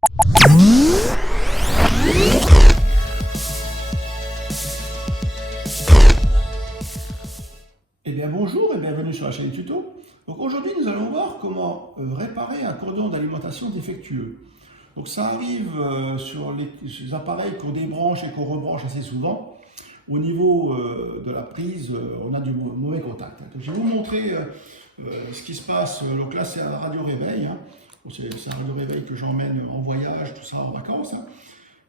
Eh bien bonjour et bienvenue sur la chaîne tuto. Donc aujourd'hui nous allons voir comment réparer un cordon d'alimentation défectueux. Donc ça arrive sur les appareils qu'on débranche et qu'on rebranche assez souvent. Au niveau de la prise, on a du mauvais contact. Donc, je vais vous montrer ce qui se passe. Donc là c'est un radio réveil. C'est un radio réveil que j'emmène en voyage, tout ça en vacances.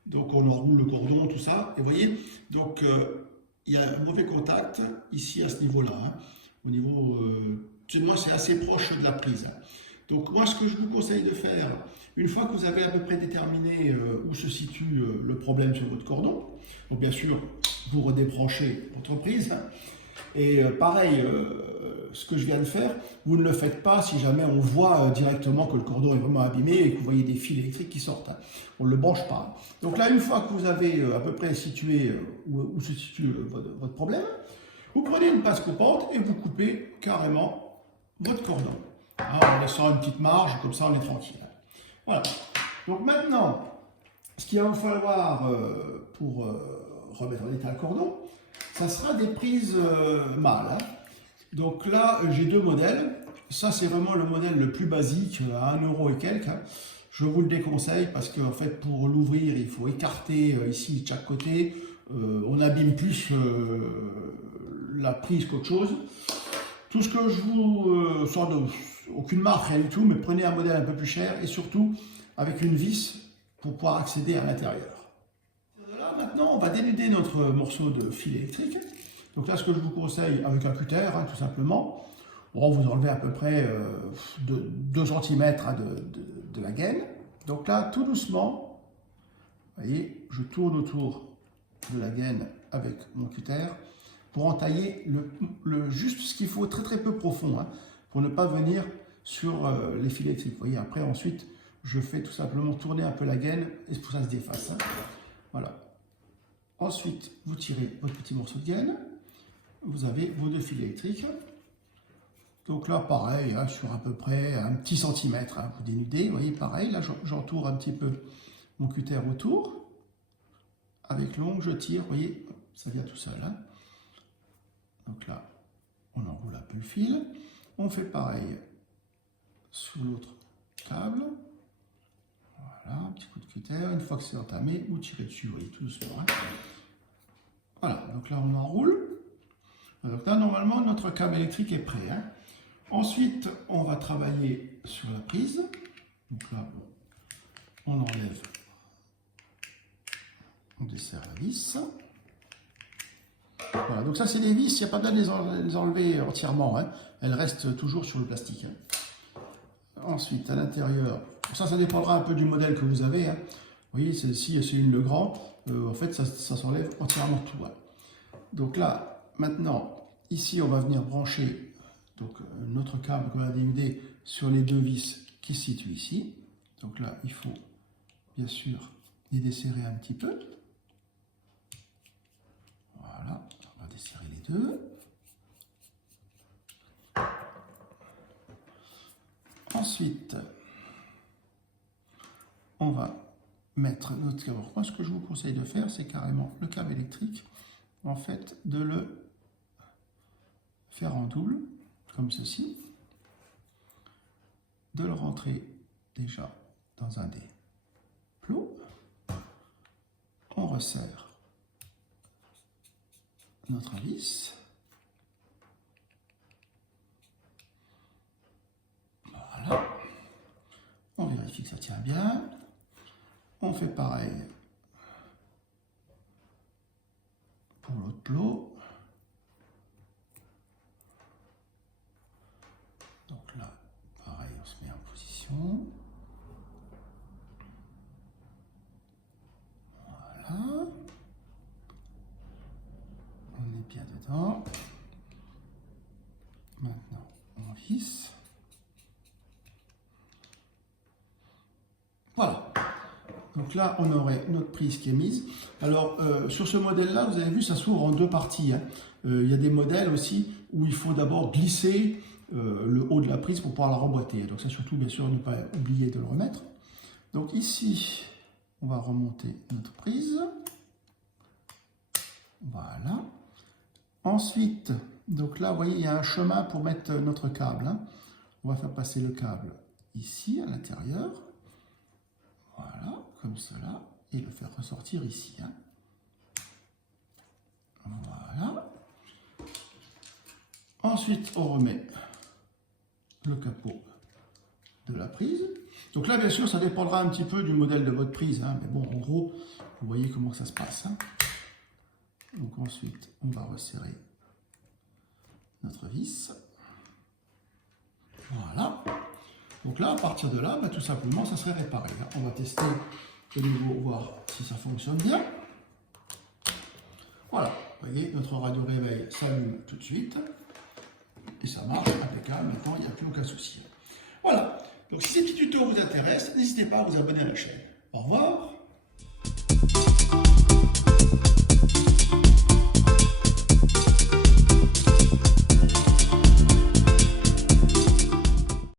Donc on enroule le cordon, tout ça. Et vous voyez, donc il y a un mauvais contact ici à ce niveau-là. Au niveau, moi c'est assez proche de la prise. Donc moi ce que je vous conseille de faire, une fois que vous avez à peu près déterminé où se situe le problème sur votre cordon, donc bien sûr vous redébranchez votre prise. Et pareil, ce que je viens de faire, vous ne le faites pas si jamais on voit directement que le cordon est vraiment abîmé et que vous voyez des fils électriques qui sortent. On ne le branche pas. Donc là, une fois que vous avez à peu près situé où se situe votre problème, vous prenez une passe coupante et vous coupez carrément votre cordon. En laissant une petite marge, comme ça on est tranquille. Voilà. Donc maintenant, ce qu'il va falloir pour remettre en état le cordon, ça sera des prises mâles. Donc là, j'ai deux modèles. Ça, c'est vraiment le modèle le plus basique, à 1 € et quelques. Je vous le déconseille parce qu'en fait, pour l'ouvrir, il faut écarter ici de chaque côté. On abîme plus la prise qu'autre chose. Tout ce que je vous... sans aucune marque, rien du tout, mais prenez un modèle un peu plus cher et surtout avec une vis pour pouvoir accéder à l'intérieur. Là, maintenant, on va dénuder notre morceau de fil électrique. Donc là, ce que je vous conseille, avec un cutter, tout simplement, bon, vous enlevez à peu près 2 cm de la gaine. Donc là, tout doucement, vous voyez, je tourne autour de la gaine avec mon cutter pour entailler juste ce qu'il faut, très très peu profond, pour ne pas venir sur les fils électriques. Vous voyez, après, ensuite, je fais tout simplement tourner un peu la gaine et pour ça se défasse. Voilà. Ensuite, vous tirez votre petit morceau de gaine. Vous avez vos 2 fils électriques. Donc là, pareil, sur à peu près un petit centimètre, vous dénudez. Vous voyez, pareil, là, j'entoure un petit peu mon cutter autour. Avec l'ongle, je tire, vous voyez, ça vient tout seul. Donc là, on enroule un peu le fil. On fait pareil sur l'autre câble. Voilà, un petit coup de cutter. Une fois que c'est entamé, vous tirez dessus, vous voyez, tout doucement. Voilà, donc là, on enroule. Donc là, normalement, notre câble électrique est prêt. Ensuite, on va travailler sur la prise. Donc là, on enlève, on desserre la vis. Voilà, donc ça, c'est des vis, il n'y a pas besoin de les enlever entièrement. Elles restent toujours sur le plastique. Ensuite, à l'intérieur, ça dépendra un peu du modèle que vous avez. Vous voyez, celle-ci, c'est une Legrand. En fait, ça s'enlève entièrement tout. Donc là, maintenant, ici, on va venir brancher donc, notre câble qu'on a dénudé sur les 2 vis qui se situent ici. Donc là, il faut bien sûr les desserrer un petit peu. Voilà, on va desserrer les 2. Ensuite, on va mettre notre câble. Moi, ce que je vous conseille de faire, c'est carrément le câble électrique, en fait, de le faire en double, comme ceci, de le rentrer déjà dans un des plots. On resserre notre vis. Voilà. On vérifie que ça tient bien. On fait pareil pour l'autre plot. Donc là, pareil, on se met en position. Voilà. On est bien dedans. Maintenant, on visse. Voilà. Donc là, on aurait notre prise qui est mise. Alors, sur ce modèle-là, vous avez vu, ça s'ouvre en 2 parties. Il y a des modèles aussi où il faut d'abord glisser le haut de la prise pour pouvoir la remboîter. Donc ça, surtout, bien sûr, ne pas oublier de le remettre. Donc ici, on va remonter notre prise. Voilà. Ensuite, donc là, vous voyez, il y a un chemin pour mettre notre câble. Hein. On va faire passer le câble ici, à l'intérieur. Voilà, comme cela. Et le faire ressortir ici. Hein. Voilà. Ensuite, on remet le capot de la prise. Donc là, bien sûr, ça dépendra un petit peu du modèle de votre prise. Hein. Mais bon, en gros, vous voyez comment ça se passe. Hein. Donc ensuite, on va resserrer notre vis. Voilà. Donc là, à partir de là, bah, tout simplement, ça serait réparé. Hein. On va tester de nouveau, voir si ça fonctionne bien. Voilà. Vous voyez, notre radio réveil s'allume tout de suite. Et ça marche impeccable. Maintenant, il n'y a plus aucun souci. Voilà. Donc si ces petits tutos vous intéressent, n'hésitez pas à vous abonner à la chaîne. Au revoir.